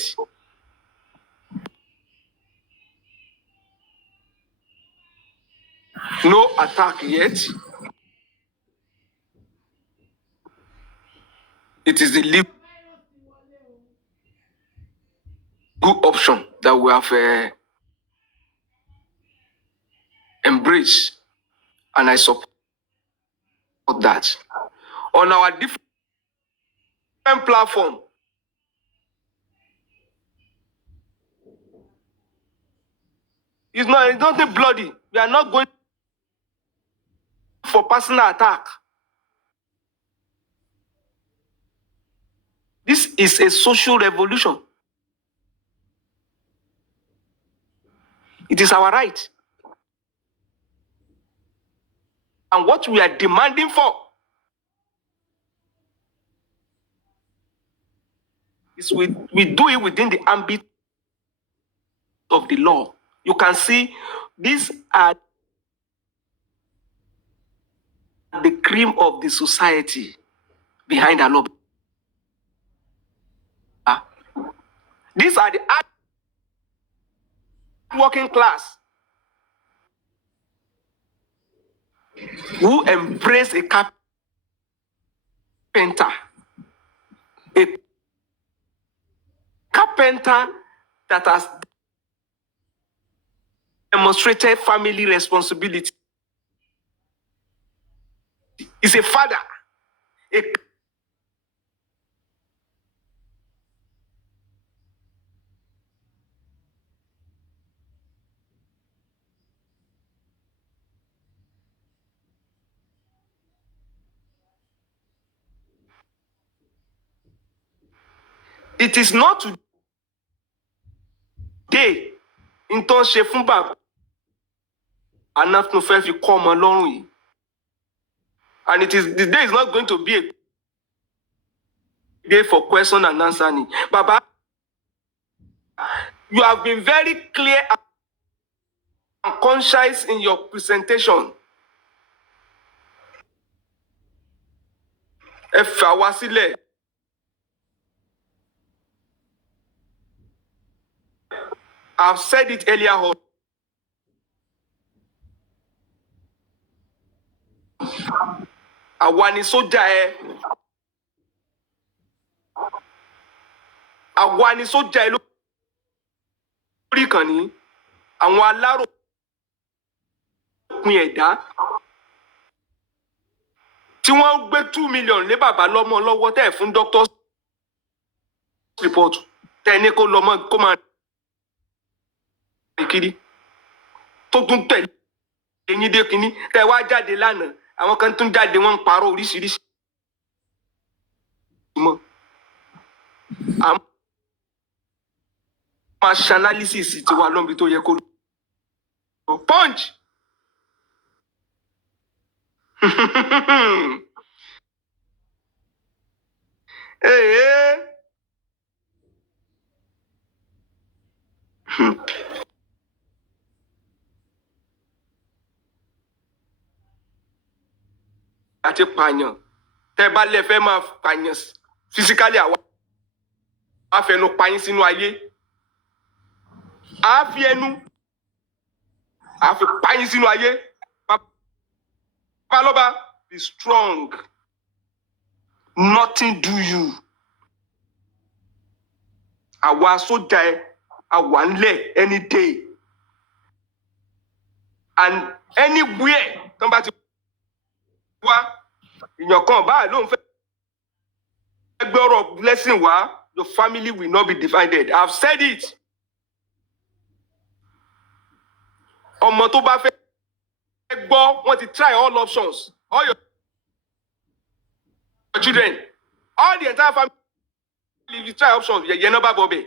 No attack yet. It is the legal option that we have embraced, and I support that. On our different platform, it's nothing bloody. We are not going for personal attack. This is a social revolution. It is our right. And what we are demanding for is we do it within the ambit of the law. You can see these are the cream of the society behind aloba. These are the working class who embrace a carpenter, a carpenter that has demonstrated family responsibility. Is a father, it is not today in tó ń ṣe fún bàbá anáfínú fẹ́ fi kọ́ ọmọ lọ́rùn yìí. And the day is not going to be a day for question and answering. Baba, you have been very clear and conscious in your presentation. Ẹ fà wá sílẹ̀. I've said it earlier on. Àwa ni sójà ẹ. Àwa ni sójà ẹ lórí ìkànnì. Àwọn aláròpin ẹ̀dá tí wọ́n gbé 2 million lé bàbá lọ́mọ lọ́wọ́ tẹ́ ẹ̀ fún doctor's report tẹ́ ẹ ní kó lọ́mọ kó máa kiri tó tún tẹ̀lé eyín dé kínní tẹ́ ẹ wá jáde lánàá àwọn kan tún jáde wọ́n ń parọ́ oríṣiríṣi mọ́. Àmọ́ máa ṣe analysis ti wà lọ́nbi tó yẹ kó lọ. Punch. Hey. Àti pààyàn tẹ́ bá lè fẹ́ máa pààyàn physically àwa á fẹnu pààyàn sínú ayé á fi ẹnu á fi pààyàn sínú ayé. Aloba, be strong. Nothing do you. Àwa sójà ẹ àwa ńlẹ̀ any day and anywhere tán bá ti wá èèyàn kan báyìí ló ń fẹ́ gbé ọ̀rọ̀ blessing wá, your family will not be divided. I've said it. ọmọ tó bá fẹ́ gbọ́ wọ́n ti try all options, all your children, all the entire family, you try options, yẹ̀yẹ́ náà bá bọ̀ bẹ̀.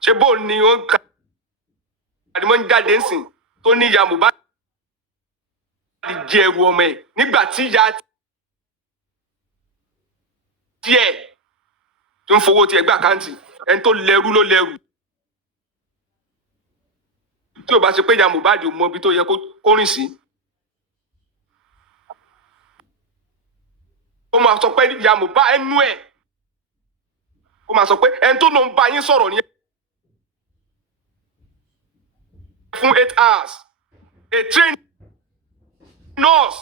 Ṣé bó ni ó ń ka àdìmọ́ ń jáde ńsìn tó ní ìyá Mohbad jẹ ẹrù ọmọ ẹ̀ nígbà tí ìyá tiẹ̀ tó ń fowó tiẹ̀ gbà káǹtì, ẹni tó lẹ́rú ló lẹ́rù. Tí ò bá ṣe pé ìyá Mohbad ò mọ ibi tó yẹ kó rìn sí. Ó máa sọ pé ìyá Mohbad ẹnu ẹ̀. Ó máa sọ pé ẹni tó ló ń bá yín sọ̀rọ̀ nìyẹn fún 8 hours. A trained nurse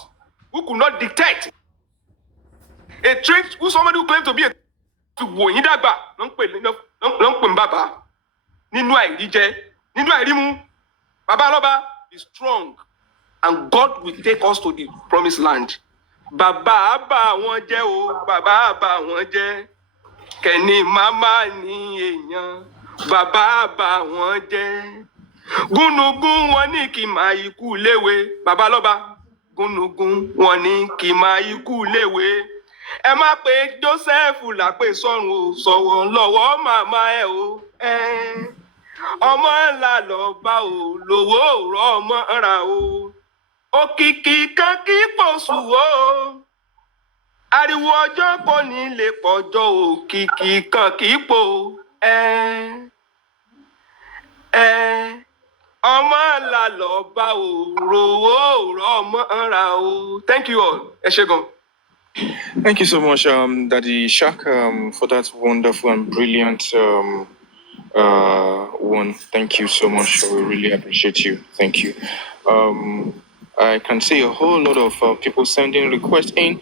who could not detect. A trained somebody who claimed to be a fi wò yín dàgbà ló ń pè ní bàbá nínú àìríjẹ nínú àìrímu. Bàbá Aloba is strong and God will take us to the promised land. Bàbá àbá wọn jẹ́ o, bàbá àbá wọn jẹ́. Kẹ́ni màmá ní èèyàn, bàbá àbá wọn jẹ́. Gúnugún wọn ní kí máa ikú léwe. Bàbá Aloba, gúnugún wọn ní kí máa ikú léwe. Ẹ má pe Joseph lápè sọ́run o, sọ̀wọ́ lọ́wọ́ màmá ẹ o. Ọmọ ńlá lọ bá o, lówó òrọ̀ ọmọ ra o. Òkìkí kan kì í pòṣù o. Ariwo ọjọ́ kò ní lè pọ̀jọ́, òkìkí kan kì í pò. Ọmọ ńlá lọ bá o, lówó òrọ̀ ọmọ ra o. Thank you all. Ẹ ṣé gan. Thank you so much, Daddy Shak, for that wonderful and brilliant one. Thank you so much. We really appreciate you. Thank you. I can see a whole lot of people sending requests in.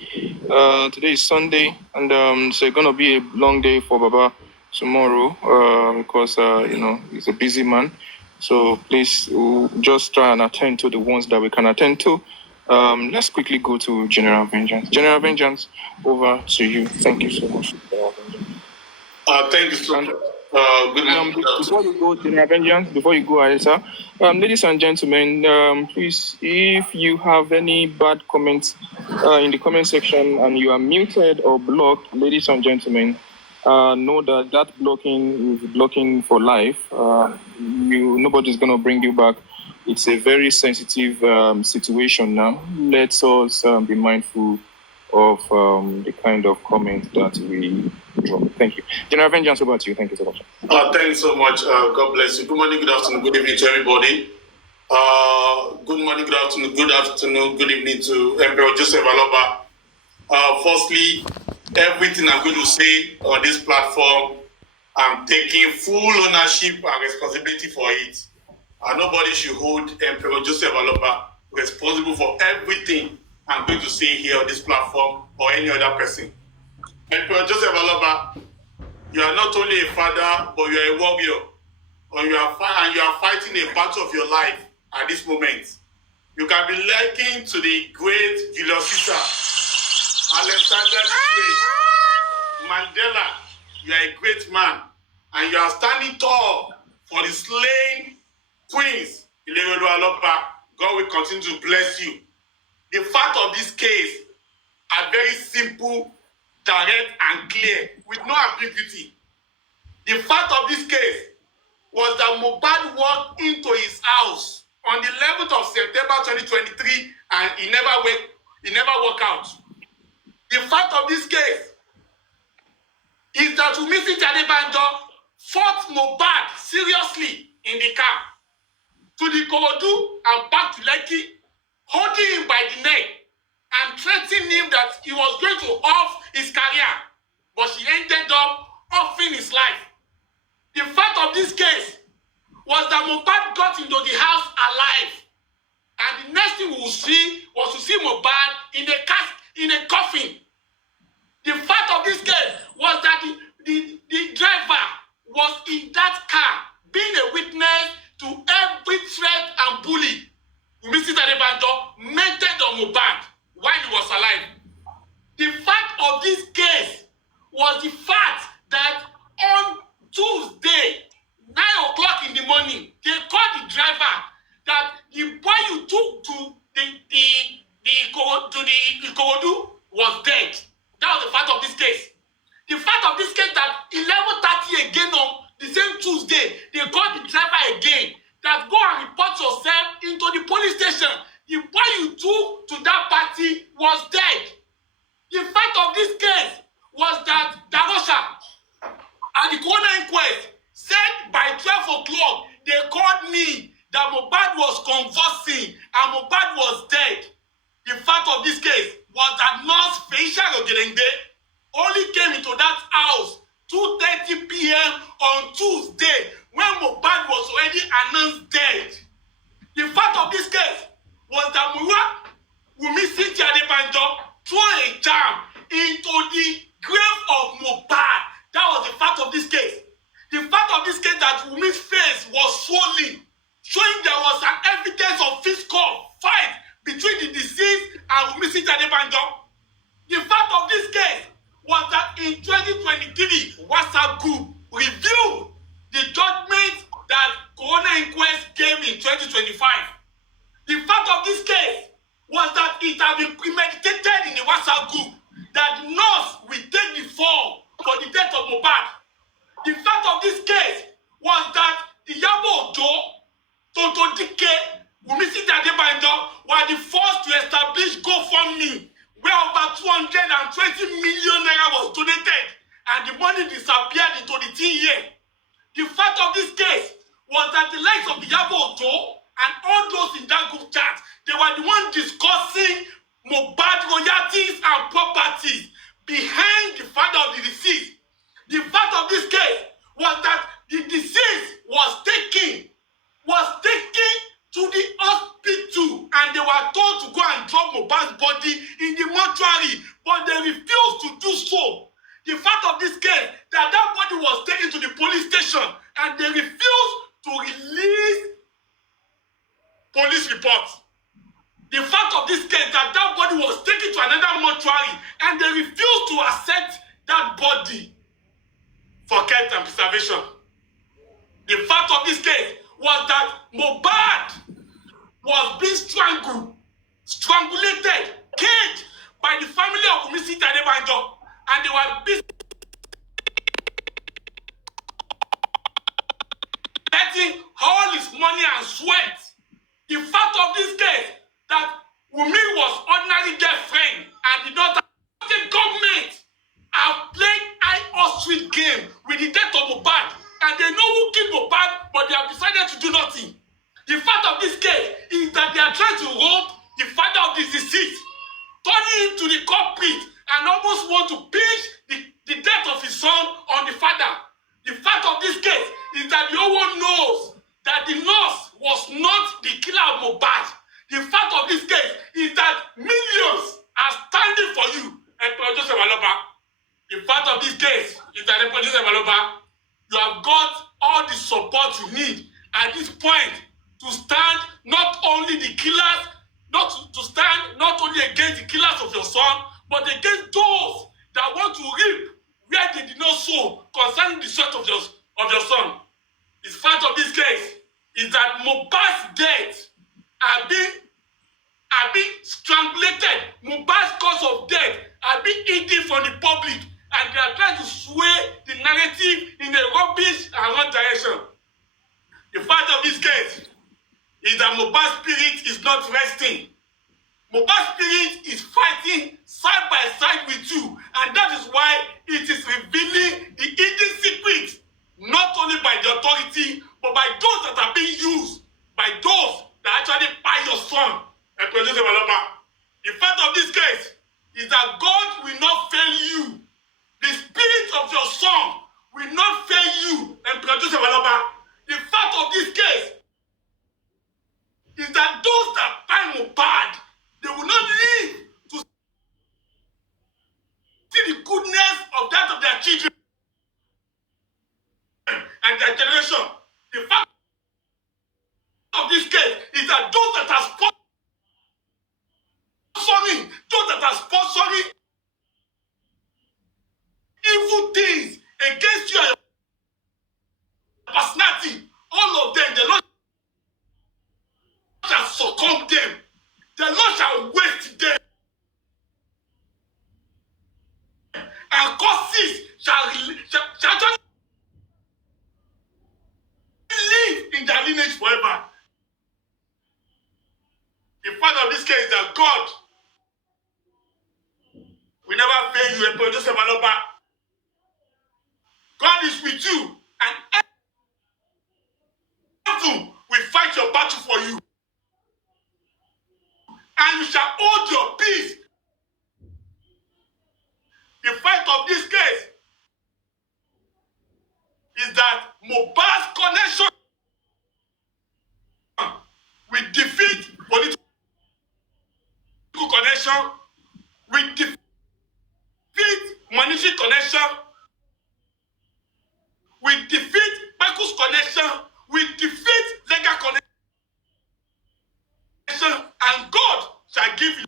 Today is Sunday, and so it's gonna be a long day for Baba tomorrow because he's a busy man. So please just try and attend to the ones that we can attend to. Let's quickly go to General Vengeance. General Vengeance, over to you. Thank you so much. Thank you so much. Good morning. Before you go, General Vengeance, before you go ahead, sir, ladies and gentlemen, please, if you have any bad comments in the comment section and you are muted or blocked, ladies and gentlemen, know that blocking is blocking for life. Nobody's going to bring you back. It's a very sensitive situation now. Let us be mindful of the kind of comments that we draw. Thank you. General Vengeance, over to you. Thank you so much. Thank you so much. God bless you. Good morning, good afternoon, good evening to everybody. Good morning, good afternoon, good evening to Emperor Joseph Aloba. Firstly, everything I'm going to say on this platform, I'm taking full ownership and responsibility for it. And nobody should hold Emperor Joseph Aloba responsible for everything I'm going to say here on this platform or any other person. Emperor Joseph Aloba, you are not only a father, but you are a warrior. And you are fighting a battle of your life at this moment. You can be likened to the great Julius Caesar, Alexander the Great, Mandela. You are a great man. And you are standing tall for the slain Queens, Ilerolu Aloba. God will continue to bless you. The fact of this case are very simple, direct, and clear, with no ambiguity. The fact of this case was that Mohbad walked into his house on the 11th of September 2023, and he never walked out. The fact of this case is that Wunmi Adebanjo fought Mohbad seriously in the car to the Ikorodu and back to Lekki, holding him by the neck and threatening him that he was going to off his career, but she ended up offing his life. The fact of this case was that Mohbad got into the house alive, and the next thing we will see was to see Mohbad in a coffin. The fact of this case was that the driver was in that car, being a witness to every threat and bully Mrs. Adebanjo meted on Mohbad while he was alive. The fact of this case was the fact that on Tuesday, 9 o'clock in the morning, they called The boy you took to the Ikorodu was dead. That was the fact of this case. The fact of this case that 11:30 again on the same Tuesday, they called the driver again that go and report yourself into the police station. The boy you took to that party was dead. The fact of this case was that Darosha and the coroner inquest said by 12 o'clock, they called me that Mohbad was convulsing and Mohbad was dead. The fact of this case was that Nurse Feisha Ogedengbe only came into that house 2:30 p.m. on Tuesday when Mohbad was already announced dead. The fact of this case was that Wunmi Cynthia Adebanjo threw a jam into the grave of Mohbad. That was the fact of this case. The fact of this case that Wunmi's face was swollen, showing there was an evidence of physical fight between the deceased and Wunmi Cynthia Adebanjo. The fact of this case was that in 2023, WhatsApp group reviewed the judgment that coroner inquest gave in 2025. The fact of this case was that it had been premeditated in the WhatsApp group that the nurse will take the fall for the death of Mohbad. The fact of this case was that Iyabo Ojo, Toto Dike, Wunmi Cynthia Adebanjo were the first to establish GoFundMe, where over 220 million naira was donated and the money disappeared into the teen year. The fact of this case was that the likes of Iyabo Ojo and all those in that group chat, they were the ones discussing Mohbad royalties and properties behind the father of the deceased. The fact of this case was that the deceased was taken to the hospital and they were told to go and drop Mohbad's body in the mortuary, but they refused to do so. The fact of this case that body was taken to the police station and they refused to release police reports. The fact of this case that body was taken to another mortuary and they refused to accept that body for care and preservation. The fact of this case was that Mohbad was being strangulated, caged by the family of Wunmi Cynthia Adebanjo, and they were busy getting all his money and sweat. The fact of this case that Wunmi was ordinary girlfriend and did not have the government have played high-ostrich game with the death of Mohbad, and they know who killed Mohbad, but they have decided to do nothing. The fact of this case is that they are trying to rob the father of the deceased, turning him to the culprit, and almost want to pinch the death of his son on the father. The fact of this case is that the whole world knows that the nurse was not the killer of Mohbad. The fact of this case is that millions are standing for you, Emperor Joseph Aloba. The fact of this case is that Emperor Joseph Aloba, you have got all the support you need at this point to stand not only the killers, to stand not only against the killers of your son, but against those that want to reap where they did not sow concerning the sweat of your son. The fact of this case is that Mohbad's death are being strangulated. Mohbad's cause of death are being hidden from the public, and they are trying to sway the narrative in a rubbish and wrong direction. The fact of this case is that Mohbad's spirit is not resting. Mohbad's spirit is fighting side by side with you, and that is why it is revealing the hidden secrets, not only by the authority, but by those that are being used, by those that actually buy your son and produce a developer. The fact of this case is that God will not fail you. The spirit of your son will not fail you and produce a developer. The fact of this case is that those that buy Mohbad, they will not live to see the goodness of that of their children and their generation. The fact of this case is that those that are sponsoring evil things against you and your personality, all of them, the Lord shall overcome them. The Lord shall waste them. And causes shall just live in their lineage forever. The fact of this case is that God will never fail you, Emperor Joseph Aloba. God is with you, and heaven will fight your battle for you. And you shall hold your peace. The fight of this case is that Mohbad's connection will defeat political connection, will defeat monetary connection, will defeat Michael's connection, will defeat legal connection, and God shall give you.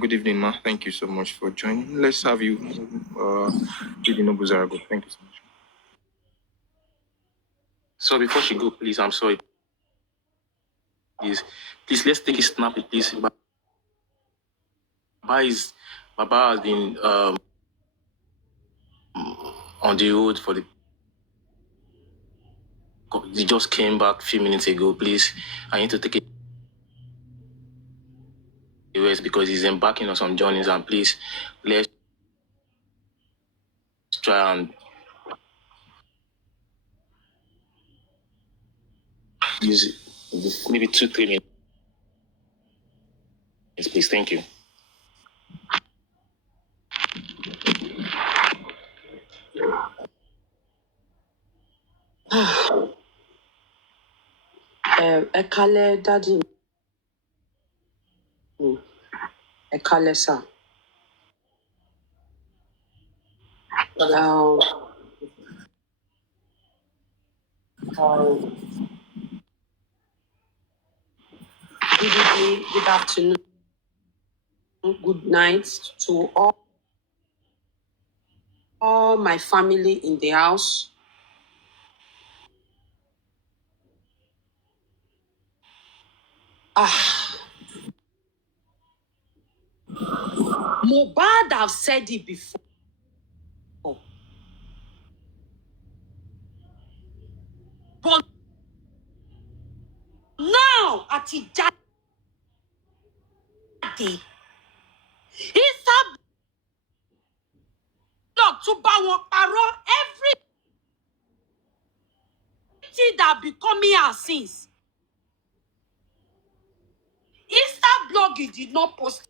Good evening, ma. Thank you so much for joining. Let's have you, Nobu Zarago. Thank you so much. So before she go, please, I'm sorry. Please, let's take a snap, please. Baba has been on the road for the. He just came back a few minutes ago. Please, I need to take a rest because he's embarking on some journeys. And please, let's try and use it. Maybe 2-3 minutes. Please, thank you. Ẹ kálẹ́ daddy mi. Ẹ kálẹ́ sir. Good evening, good afternoon, good night to all my family in the house. Mohbad have said it before. But now, at the daddy, he's a block to bá wọn everything that becoming our sins. Insta blog, he did not post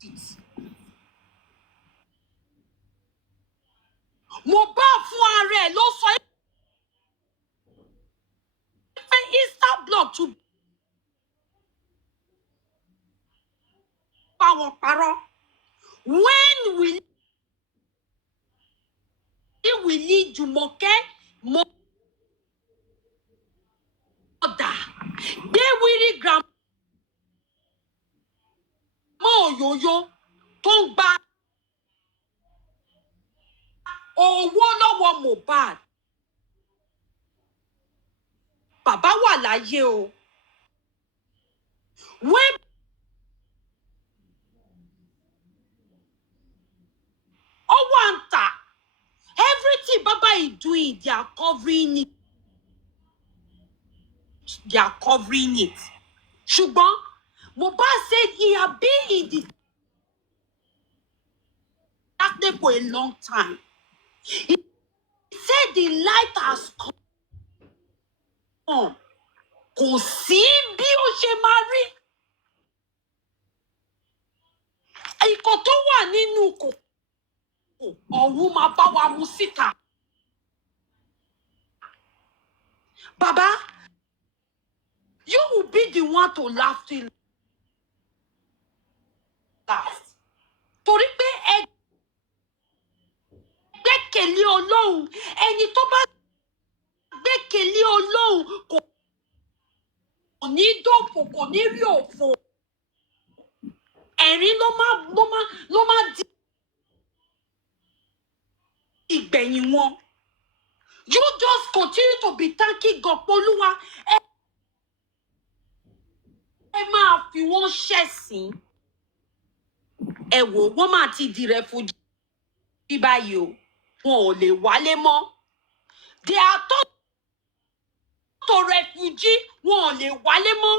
it. Mohbad fún ara ẹ̀ ló sọ pé Insta blog to bá wọn parọ́. When will need Jumoke mother? They will grandma Oyoyo tó ń gba owó lọ́wọ́ Mohbad. Bàbá wà láyé o. When Owanta, everything Baba is doing, they are covering it. They are covering it. Ṣùgbọ́n Mohbad said he had been in the darkness for a long time. He said the light has come. Kò sí bí ó ṣe máa rí. Ìkọ̀ tó wà nínú kòkò ọ̀hún máa bá wa mu síta. Baba, you will be the one to laugh till last. Torí pé ẹ gbẹ́kẹ̀lé Ọlọ́run, ẹni tó bá gbẹ́kẹ̀lé Ọlọ́run kò ní dòfò, kò ní rí òfò. Ẹ̀rín ló máa di ìgbẹ̀yìn wọn. You just continue to be thanking God. Olúwa, ẹ máa fi wọ́n ṣẹ̀sín. Ẹ wò, wọ́n máa ti di refugee báyìí o. Wọn ò lè wálé mọ́. They are to refugee. Wọn ò lè wálé mọ́.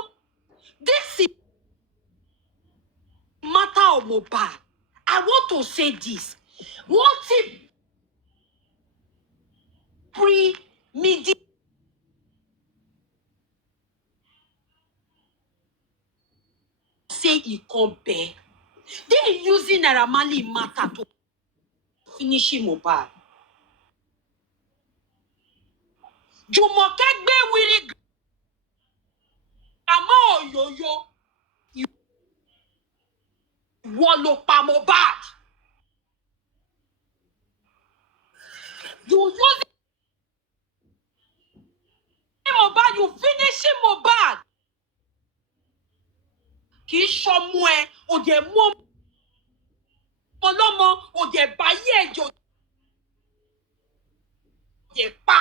This is matter of Mohbad. I want to say this. Wọ́n ti pre-media say ìkan bẹ́ẹ̀. They using Naira Marley matter to finish Mohbad. Jùmọ̀kẹ́ gbé wíri grandma Òyòyò. Ìwọ ló pa Mohbad. You using Mohbad, you finishing Mohbad. Kì í ṣọmọ ẹ, ò dẹ̀ mú ọlọ́mọ, ò dẹ̀ báyé ẹ̀jọ̀, ò dẹ̀ pa.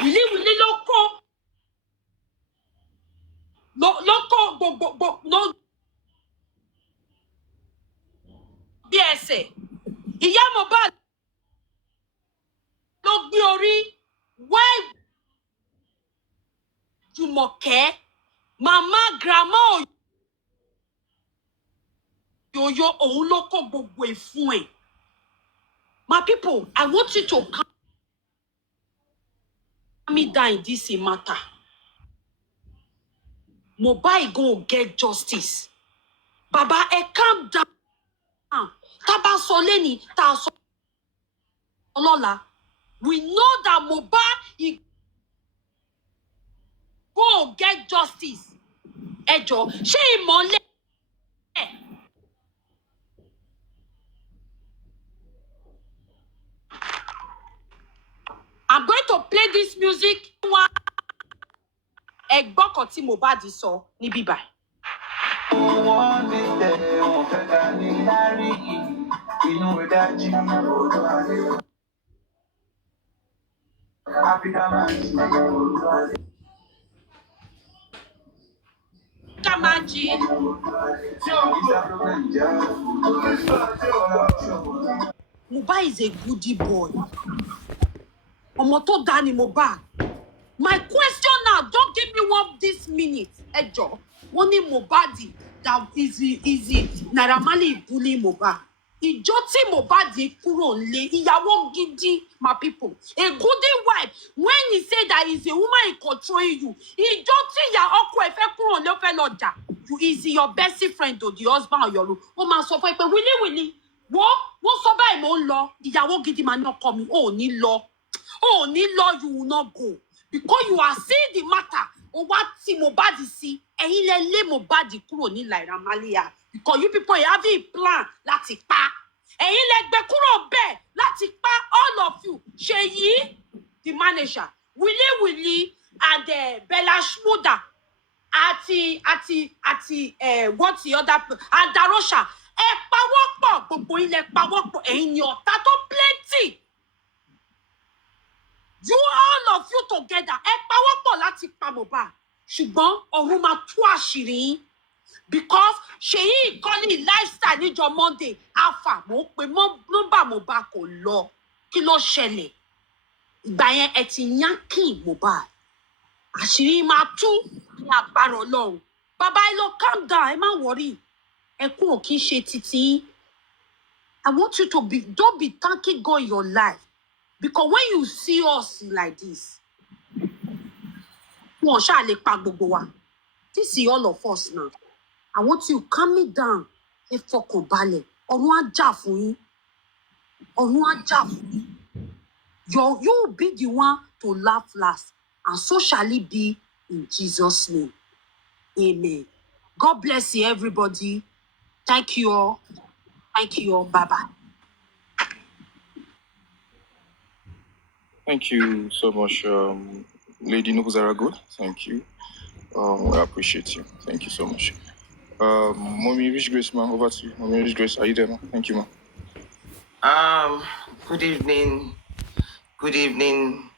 Wìlíwìlí ló kó gbogbo bí ẹsẹ̀. Ìyá Mohbad ló gbé orí. Why Jùmọ̀kẹ́, màmá grandma Òyòyò, òun ló kó gbogbo ẹ̀ fún ẹ̀. My people, I want you to calm me down in this matter. Mohbad go get justice. Baba, calm down. Tá bá sọ lẹ́ni, tá sọ lọ́la. We know that Mohbad he go get justice. Ẹ jọ̀ọ́, ṣé ìmọ̀lẹ̀? I'm going to play this music. Ẹ gbọ́ kan tí Mohbad sọ ní bíbá. Mohbad is a goodie boy. Ọmọ tó dá ni Mohbad. My question now, don't give me one this minute. Ẹ jọ̀ọ́, wọ́n ní Mohbad that easy Naira Marley bully Mohbad. Ìjọ tí Mohbad kúrò nílé, ìyàwó gidi, my people. A goodie wife, when he say that he's a woman in controlling you, ìjọ tí ìyá ọkọ ẹ fẹ́ kúrò nílé, ó fẹ́ lọ jà. You is your best friend or the husband or your ó máa sọ fún ẹ pé wíníwíní, wọ́n sọ báyìí mo ń lọ. Ìyàwó gidi máa ní ọkọ mi, ò ní lọ. Ò ní lọ, you will not go. Because you are seeing the matter. O wá tí Mohbad sí, ẹ̀yin lẹ lé Mohbad kúrò ní Naira Marley. Because you people have a plan láti pa. Ẹ̀yin lẹ gbé kúrò bẹ́ẹ̀ láti pa, all of you. Ṣèyí, the manager, Willy and Bella Shmurda àti what the other and Darosha. Ẹ pawọ́pọ̀, gbogbo yín lẹ pawọ́pọ̀, ẹ̀yin ni ọ̀tá tó plenty. You all of you together, ẹ pawọ́pọ̀ láti pa Mohbad. Ṣùgbọ́n ọ̀run máa tú àṣírí yín. Because Ṣèyí ìkọ́ni lifestyle níjọ́ Monday, Alpha, mo pe nọ́mbà Mohbad kò lọ. Kí ló ṣẹlẹ̀? Ìgbà yẹn ẹ ti yankin Mohbad. Àṣírí máa tú ní agbára Ọlọ́run. Bàbá ẹ lọ calm down, ẹ má worry. Ẹkún ò kí ń ṣe títí. I want you to don't be thanking God in your life. Because when you see us like this, wọn ṣáà lè pa gbogbo wa. This is all of us now. I want you to calm me down. Ẹ fọkàn balẹ̀. Ọ̀run á jà fún yín. Ọ̀run á jà fún yín. You will be the one to laugh last. And so shall it be in Jesus' name. Amen. God bless you, everybody. Thank you all. Thank you all. Bye-bye. Thank you so much, Lady Nubuzarago. Thank you. I appreciate you. Thank you so much. Mommy Rich Grace, ma, over to you. Mommy Rich Grace, are you there, ma? Thank you, ma. Good evening. Good evening,